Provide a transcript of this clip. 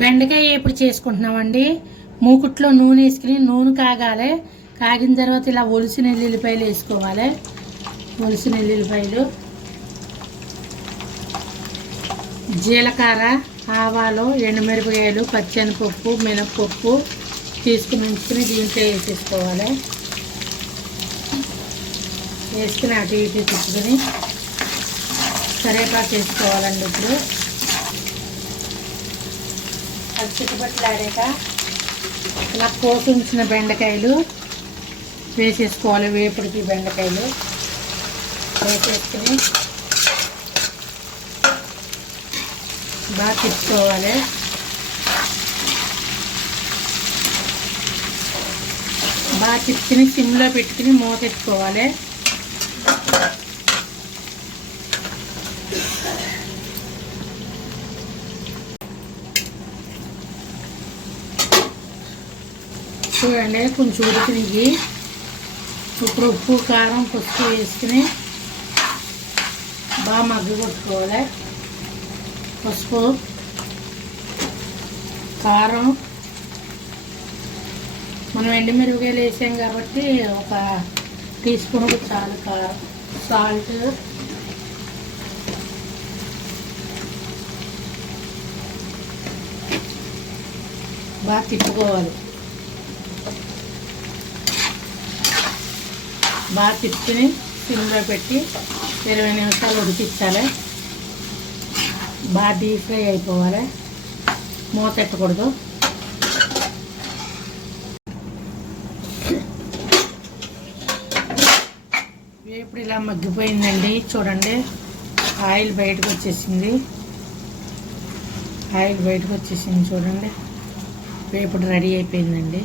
బెండకాయ ఇప్పుడు చేసుకుంటున్నామండి. మూకుట్లో నూనె వేసుకుని నూనె కాగాలి. కాగిన తర్వాత ఇలా ఒలిసిన ఎల్లుల్లిపాయలు వేసుకోవాలి. ఒలిసిన ఎల్లుల్లిపాయలు, జీలకర్ర, ఆవాలు, ఎండుమిరపకాయలు, పచ్చెనపప్పు, మినపప్పు తీసుకుని ఉంచుకుని దీంట్లో వేసేసుకోవాలి. వేసుకుని అటు ఇటు తిప్పుకొని కరివేపాకు వేసుకోవాలండి. ఇప్పుడు అది చిట్టుబట్టలాడాక ఇలా కోసి ఉంచిన బెండకాయలు వేసేసుకోవాలి. వేపుడికి బెండకాయలు వేసేసుకుని బాగా తిప్పుకోవాలి. బాగా తిప్పుకుని సిమ్లో పెట్టుకుని మూత ఎత్తుకోవాలి. చూడండి కొంచెం ఉడికినవి. ఇప్పుడు ఉప్పు, కారం, పసుపు వేసుకుని బాగా మగ్గు కొట్టుకోవాలి. పసుపు, కారం, మనం ఎండుమిరపకాయలు వేసాం కాబట్టి ఒక టీ స్పూన్ చాలు కారం, సాల్ట్, బాగా తిప్పుకోవాలి. బాగా తిప్పుకుని సిమ్లో పెట్టి 20 నిమిషాలు ఉడికించాలి. బాగా డీప్ ఫ్రై అయిపోవాలి. మూత పెట్టకూడదు. వేపుడు ఇలా మగ్గిపోయిందండి. చూడండి ఆయిల్ బయటకు వచ్చేసింది. చూడండి వేపుడు రెడీ అయిపోయిందండి.